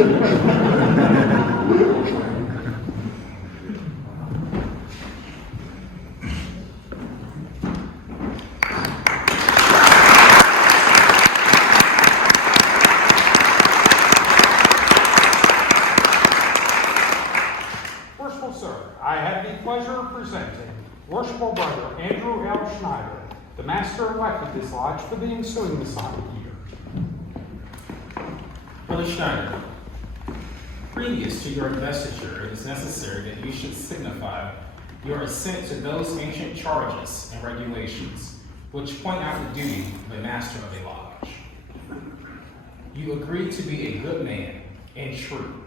Worshipful sir, I have the pleasure of presenting Worshipful Brother Andrew L. Schneider, the Master-elect of this lodge, for the ensuing Messiah year. Brother Schneider, previous to your investiture, it is necessary that you should signify your assent to those ancient charges and regulations which point out the duty of a master of a lodge. You agree to be a good man and true,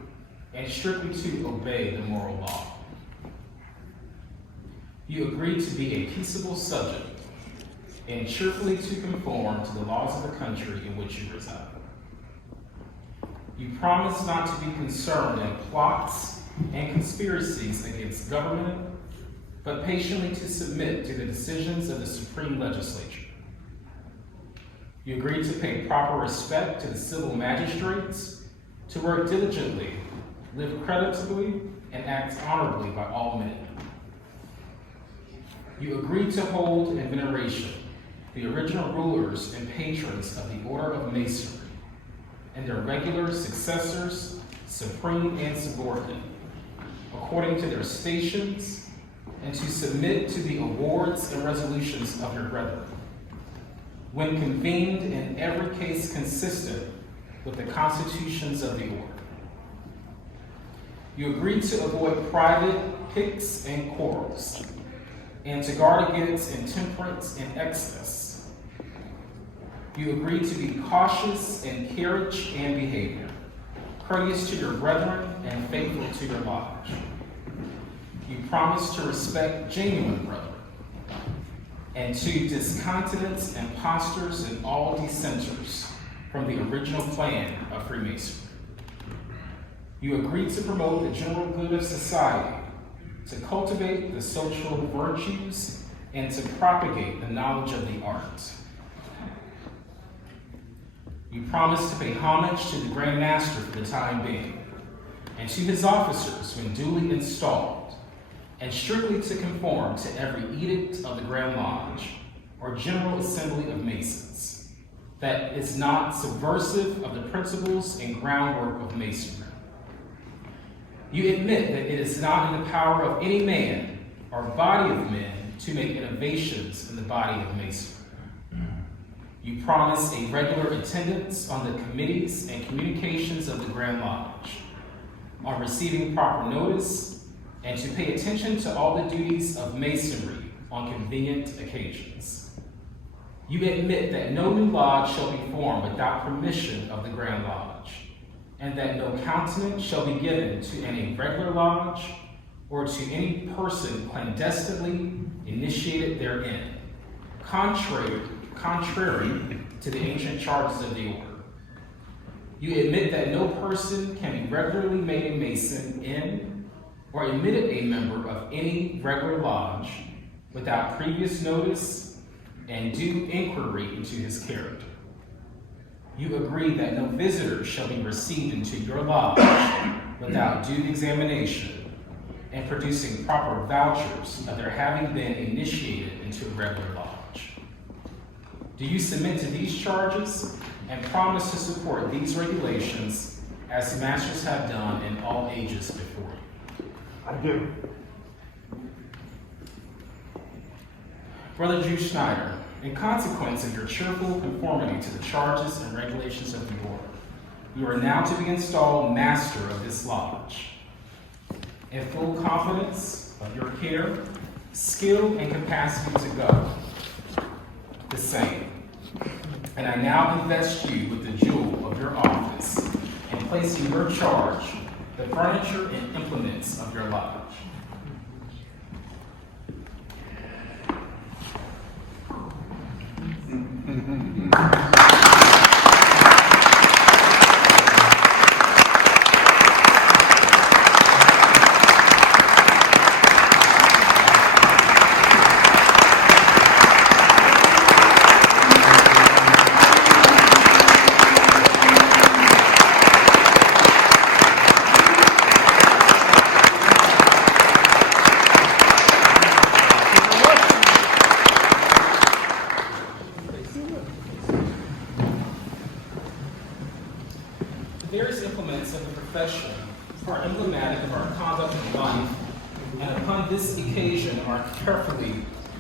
and strictly to obey the moral law. You agree to be a peaceable subject and cheerfully to conform to the laws of the country in which you reside. You promise not to be concerned in plots and conspiracies against government, but patiently to submit to the decisions of the Supreme Legislature. You agree to pay proper respect to the civil magistrates, to work diligently, live creditably, and act honorably by all men. You agree to hold in veneration the original rulers and patrons of the Order of Masonry, and their regular successors, supreme and subordinate, according to their stations, and to submit to the awards and resolutions of your brethren, when convened in every case consistent with the constitutions of the order. You agree to avoid private piques and quarrels, and to guard against intemperance and excess. You agree to be cautious in carriage and behavior, courteous to your brethren, and faithful to your lodge. You promise to respect genuine brethren, and to discountenance impostors and all dissenters from the original plan of Freemasonry. You agree to promote the general good of society, to cultivate the social virtues, and to propagate the knowledge of the arts. You promise to pay homage to the Grand Master for the time being, and to his officers when duly installed, and strictly to conform to every edict of the Grand Lodge or General Assembly of Masons that is not subversive of the principles and groundwork of Masonry. You admit that it is not in the power of any man or body of men to make innovations in the body of Masonry. You promise a regular attendance on the committees and communications of the Grand Lodge, on receiving proper notice, and to pay attention to all the duties of Masonry on convenient occasions. You admit that no new lodge shall be formed without permission of the Grand Lodge, and that no countenance shall be given to any regular lodge or to any person clandestinely initiated therein, contrary to the ancient charges of the order. You admit that no person can be regularly made a Mason in or admitted a member of any regular lodge without previous notice and due inquiry into his character. You agree that no visitors shall be received into your lodge without due examination and producing proper vouchers of their having been initiated into a regular lodge. Do you submit to these charges and promise to support these regulations as masters have done in all ages before you? I do. Brother Drew Schneider, in consequence of your cheerful conformity to the charges and regulations of the order, you are now to be installed master of this lodge. In full confidence of your care, skill, and capacity to go the same. And I now invest you with the jewel of your office and place in your charge the furniture and implements of your lodge.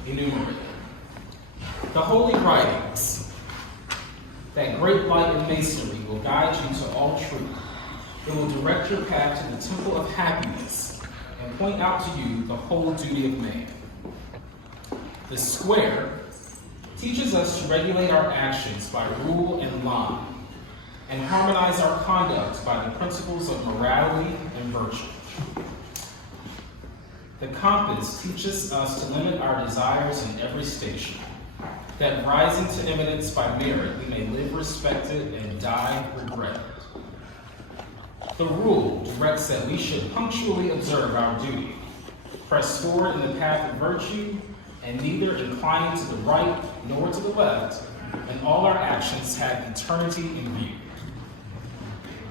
enumerated. The Holy Writings, that great light in masonry, will guide you to all truth. It will direct your path to the temple of happiness and point out to you the whole duty of man. The square teaches us to regulate our actions by rule and line, and harmonize our conduct by the principles of morality and virtue. The compass teaches us to limit our desires in every station, that rising to eminence by merit we may live respected and die regretted. The rule directs that we should punctually observe our duty, press forward in the path of virtue, and neither inclining to the right nor to the left, and all our actions have eternity in view.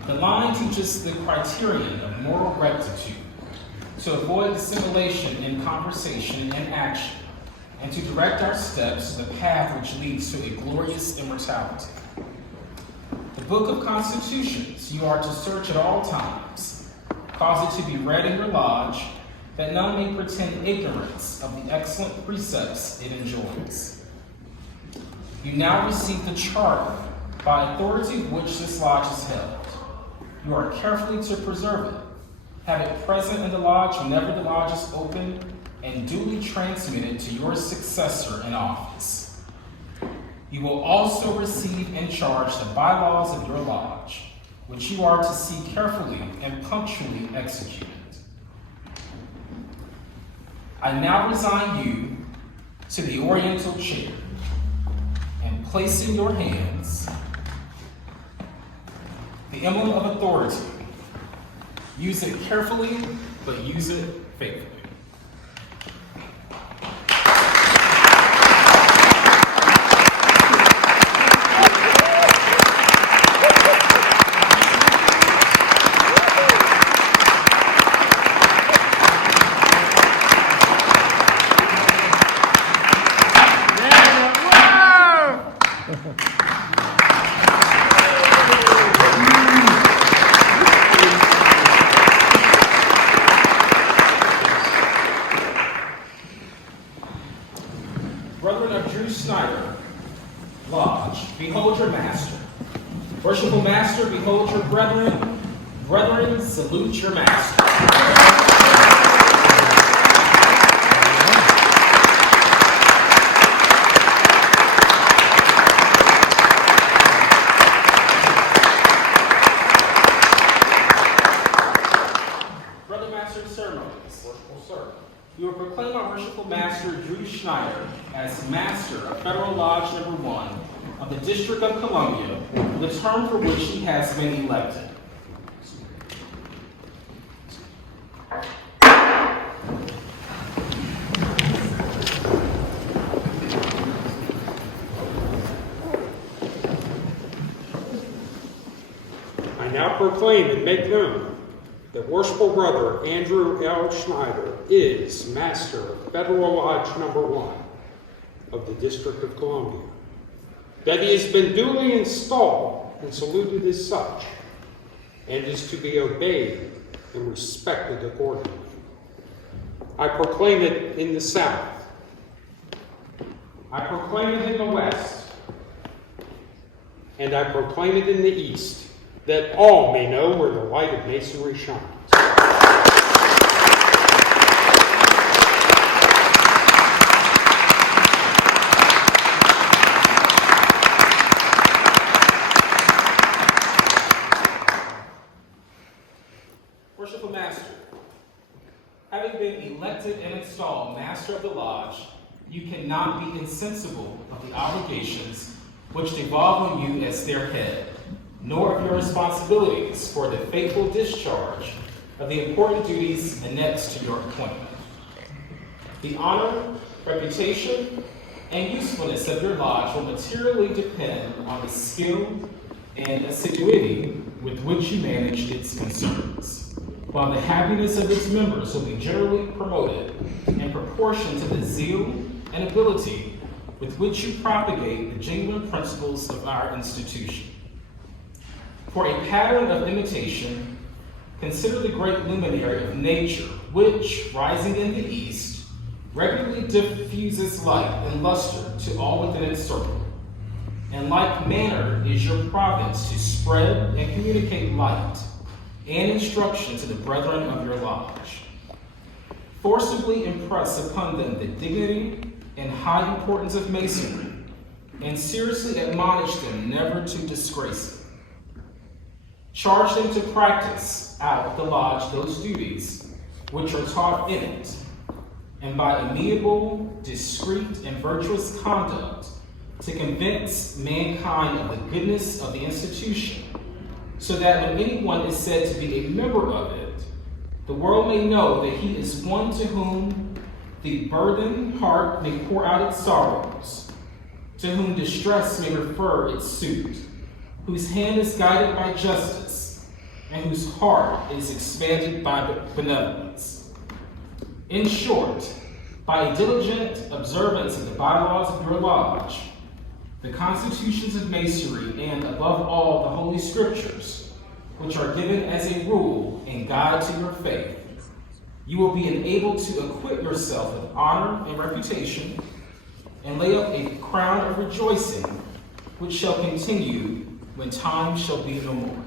The line teaches the criterion of moral rectitude, to avoid dissimulation in conversation and action, and to direct our steps to the path which leads to a glorious immortality. The Book of Constitutions you are to search at all times, cause it to be read in your lodge, that none may pretend ignorance of the excellent precepts it enjoins. You now receive the charter, by authority of which this lodge is held. You are carefully to preserve it, have it present in the lodge whenever the lodge is open, and duly transmit it to your successor in office. You will also receive in charge the bylaws of your lodge, which you are to see carefully and punctually executed. I now resign you to the Oriental chair, and place in your hands the emblem of authority. Use it carefully, but use it faithfully. Brethren of Schneider Lodge, behold your master. Worshipful master, behold your brethren. Brethren, salute your master. Brother Master of Ceremonies, worshipful sir, you will proclaim our worshipful master, Drew Schneider, as master of Federal Lodge Number 1 of the District of Columbia, the term for which he has been elected. I now proclaim and make known that Worshipful Brother Andrew L. Schneider is Master of Federal Lodge Number 1 of the District of Columbia, that he has been duly installed and saluted as such, and is to be obeyed and respected accordingly. I proclaim it in the South. I proclaim it in the West. And I proclaim it in the East, that all may know where the light of masonry shines. Worshipful Master, having been elected and installed Master of the Lodge, you cannot be insensible of the obligations which devolve on you as their head, nor of your responsibilities for the faithful discharge of the important duties annexed to your appointment. The honor, reputation, and usefulness of your lodge will materially depend on the skill and assiduity with which you manage its concerns, while the happiness of its members will be generally promoted in proportion to the zeal and ability with which you propagate the genuine principles of our institution. For a pattern of imitation, consider the great luminary of nature, which, rising in the east, regularly diffuses light and luster to all within its circle. In like manner is your province to spread and communicate light and instruction to the brethren of your lodge. Forcibly impress upon them the dignity and high importance of masonry, and seriously admonish them never to disgrace it. Charge them to practice out of the lodge those duties which are taught in it, and by amiable, discreet, and virtuous conduct to convince mankind of the goodness of the institution, so that when anyone is said to be a member of it, the world may know that he is one to whom the burdened heart may pour out its sorrows, to whom distress may refer its suit, whose hand is guided by justice, and whose heart is expanded by benevolence. In short, by a diligent observance of the bylaws of your lodge, the constitutions of masonry, and above all the Holy Scriptures, which are given as a rule and guide to your faith, you will be enabled to acquit yourself with honor and reputation, and lay up a crown of rejoicing, which shall continue when time shall be no more.